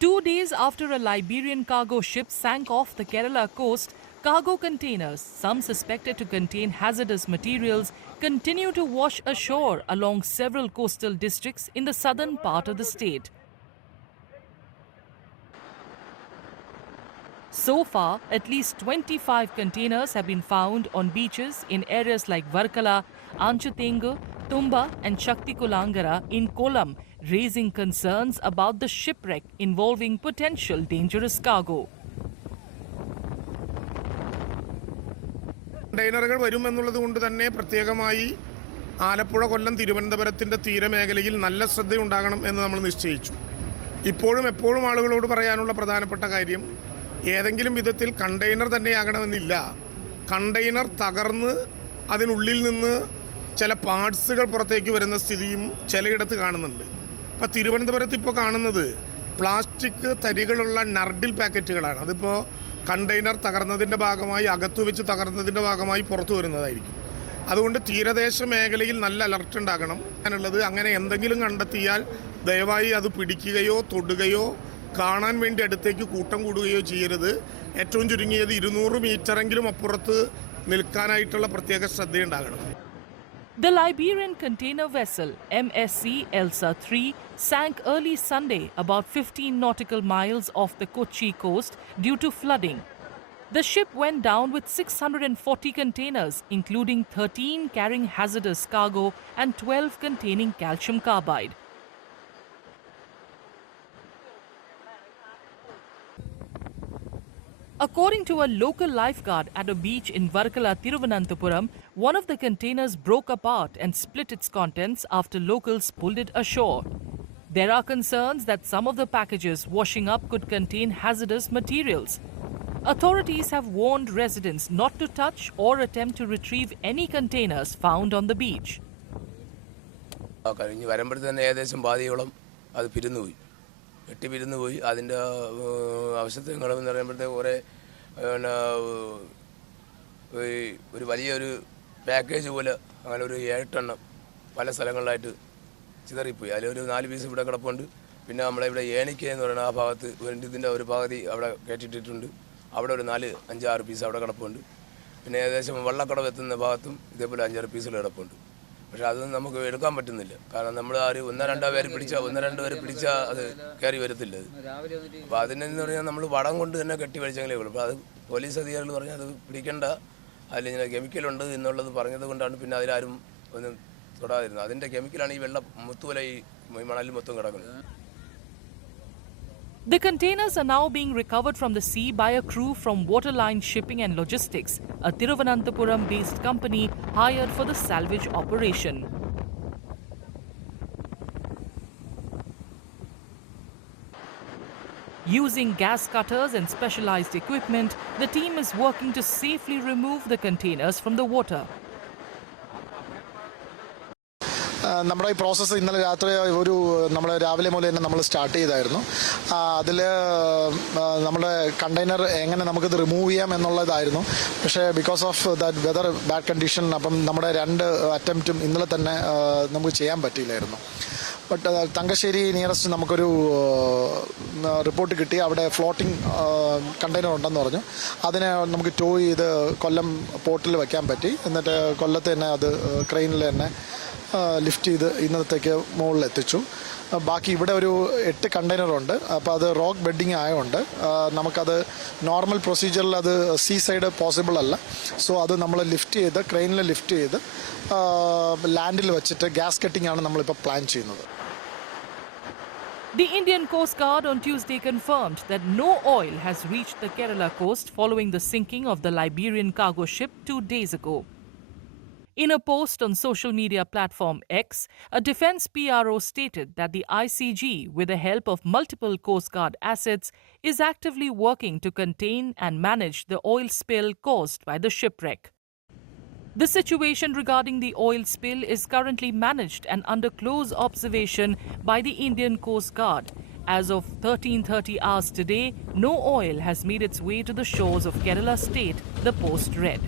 2 days after a Liberian cargo ship sank off the Kerala coast, cargo containers, some suspected to contain hazardous materials, continue to wash ashore along several coastal districts in the southern part of the state. So far, at least 25 containers have been found on beaches in areas like Varkala, Anchatengu, Tumba and Shaktikulangara in Kollam, raising concerns about the shipwreck involving potential dangerous cargo. കണ്ടെയ്നറുകൾ വരുമെന്നുള്ളത് കൊണ്ട് തന്നെ പ്രത്യേകമായി ആലപ്പുഴ കൊല്ലം തിരുവനന്തപുരത്തിൻ്റെ തീരമേഖലയിൽ നല്ല ശ്രദ്ധയുണ്ടാകണം എന്ന് നമ്മൾ നിശ്ചയിച്ചു. ഇപ്പോഴും എപ്പോഴും ആളുകളോട് പറയാനുള്ള പ്രധാനപ്പെട്ട കാര്യം ഏതെങ്കിലും വിധത്തിൽ കണ്ടെയ്നർ തന്നെയാകണമെന്നില്ല. കണ്ടെയ്നർ തകർന്ന് അതിനുള്ളിൽ നിന്ന് ചില പാർട്സുകൾ പുറത്തേക്ക് വരുന്ന സ്ഥിതിയും ചിലയിടത്ത് കാണുന്നുണ്ട്. ഇപ്പോൾ തിരുവനന്തപുരത്ത് ഇപ്പോൾ കാണുന്നത് പ്ലാസ്റ്റിക് തരികളുള്ള നർഡിൽ പാക്കറ്റുകളാണ്. അതിപ്പോൾ കണ്ടെയ്നർ തകർന്നതിൻ്റെ ഭാഗമായി അകത്തു വെച്ച് തകർന്നതിൻ്റെ ഭാഗമായി പുറത്തു വരുന്നതായിരിക്കും. അതുകൊണ്ട് തീരദേശ മേഖലയിൽ നല്ല അലർട്ട് ഉണ്ടാകണം എന്നുള്ളത്. അങ്ങനെ എന്തെങ്കിലും കണ്ടെത്തിയാൽ ദയവായി അത് പിടിക്കുകയോ തൊടുകയോ കാണാൻ വേണ്ടി അടുത്തേക്ക് കൂട്ടം കൂടുകയോ ചെയ്യരുത്. ഏറ്റവും ചുരുങ്ങിയത് 200 മീറ്ററെങ്കിലും അപ്പുറത്ത് നിൽക്കാനായിട്ടുള്ള പ്രത്യേക ശ്രദ്ധയുണ്ടാകണം. The Liberian container vessel MSC Elsa III sank early Sunday about 15 nautical miles off the Kochi coast due to flooding. The ship went down with 640 containers, including 13 carrying hazardous cargo and 12 containing calcium carbide. According to a local lifeguard at a beach in Varkala, Thiruvananthapuram, one of the containers broke apart and split its contents after locals pulled it ashore. There are concerns that some of the packages washing up could contain hazardous materials. Authorities have warned residents not to touch or attempt to retrieve any containers found on the beach. കഴിഞ്ഞ് വരുമ്പോഴത്തേന് ഏകദേശം പാതിയോളം അത് പിരിന്നുപോയി, വെട്ടിപ്പിരിന്നുപോയി. അതിൻ്റെ അവശതകളെന്ന് പറയുമ്പോഴത്തേക്ക് കുറേ ഒരു വലിയൊരു പാക്കേജ് പോലെ അങ്ങനെ ഒരു 7 എണ്ണം പല സ്ഥലങ്ങളിലായിട്ട് ചിതറിപ്പോയി. അതിലൊരു 4 പീസ് ഇവിടെ കിടപ്പുണ്ട്. പിന്നെ നമ്മളെ ഇവിടെ ഏണിക്ക എന്ന് പറയുന്ന ആ ഭാഗത്ത് ഇതിൻ്റെ ഒരു പകുതി അവിടെ കയറ്റിയിട്ടിട്ടുണ്ട്. അവിടെ ഒരു 4-5-6 പീസ് അവിടെ കിടപ്പുണ്ട്. പിന്നെ ഏകദേശം വള്ളക്കടവ് എത്തുന്ന ഭാഗത്തും ഇതേപോലെ 5-6 പീസുകൾ കിടപ്പുണ്ട്. പക്ഷെ അതൊന്നും നമുക്ക് എടുക്കാൻ പറ്റുന്നില്ല. കാരണം നമ്മൾ ആ ഒരു 1-2 പേര് പിടിച്ചാൽ അത് കയറി വരത്തില്ല. അപ്പോൾ അതിനെന്ന് പറഞ്ഞാൽ നമ്മൾ വടം കൊണ്ട് തന്നെ കെട്ടി വലിച്ചെങ്കിലേ ഉള്ളൂ. അപ്പോൾ അത് പോലീസ് അധികാരികൾ പറഞ്ഞാൽ അത് പിടിക്കേണ്ട, അതിലിങ്ങനെ കെമിക്കലുണ്ട് എന്നുള്ളത് പറഞ്ഞത് കൊണ്ടാണ് പിന്നെ അതിലാരും ഒന്നും തൊടാതിരുന്നത്. അതിൻ്റെ കെമിക്കലാണ് ഈ വെള്ളം മുത്തുപോലെ ഈ മണലിൽ മൊത്തം കിടക്കുന്നത്. The containers are now being recovered from the sea by a crew from Waterline Shipping and Logistics, a Thiruvananthapuram-based company hired for the salvage operation. Using gas cutters and specialized equipment, the team is working to safely remove the containers from the water. നമ്മുടെ ഈ പ്രോസസ്സ് ഇന്നലെ രാത്രി നമ്മൾ രാവിലെ മുതൽ തന്നെ നമ്മൾ സ്റ്റാർട്ട് ചെയ്തായിരുന്നു. അതിൽ നമ്മുടെ കണ്ടെയ്നർ എങ്ങനെ നമുക്കിത് റിമൂവ് ചെയ്യാം എന്നുള്ളതായിരുന്നു. പക്ഷേ because of that weather bad condition അപ്പം നമ്മുടെ 2 അറ്റംപ്റ്റും ഇന്നലെ തന്നെ നമുക്ക് ചെയ്യാൻ പറ്റിയില്ലായിരുന്നു. ബട്ട് തങ്കശ്ശേരി നിയറസ്റ്റ് നമുക്കൊരു റിപ്പോർട്ട് കിട്ടി, അവിടെ ഫ്ലോട്ടിംഗ് കണ്ടെയ്നർ ഉണ്ടെന്ന് പറഞ്ഞു. അതിനെ നമുക്ക് ടോ ചെയ്ത് കൊല്ലം പോർട്ടിൽ വയ്ക്കാൻ പറ്റി. എന്നിട്ട് കൊല്ലത്ത് തന്നെ അത് ക്രെയിനിൽ തന്നെ ലിഫ്റ്റ് ചെയ്ത് ഇന്നത്തേക്ക് മുകളിലെത്തിച്ചു. ബാക്കി ഇവിടെ ഒരു 8 കണ്ടെയ്നറുണ്ട്. അപ്പോൾ അത് റോക്ക് ബെഡിങ് ആയതുകൊണ്ട് നമുക്കത് നോർമൽ പ്രൊസീജിയറിൽ അത് സീ സൈഡ് പോസിബിൾ അല്ല. സോ അത് നമ്മൾ ലിഫ്റ്റ് ചെയ്ത് ക്രെയിനിൽ ലിഫ്റ്റ് ചെയ്ത് ലാൻഡിൽ വെച്ചിട്ട് ഗ്യാസ് കട്ടിംഗ് ആണ് നമ്മളിപ്പോൾ പ്ലാൻ ചെയ്യുന്നത്. The Indian Coast Guard on Tuesday confirmed that no oil has reached the Kerala coast following the sinking of the Liberian cargo ship 2 days ago. In a post on social media platform X, a defense PRO stated that the ICG, with the help of multiple Coast Guard assets, is actively working to contain and manage the oil spill caused by the shipwreck. The situation regarding the oil spill is currently managed and under close observation by the Indian Coast Guard. As of 13:30 hours today, no oil has made its way to the shores of Kerala state, the post read.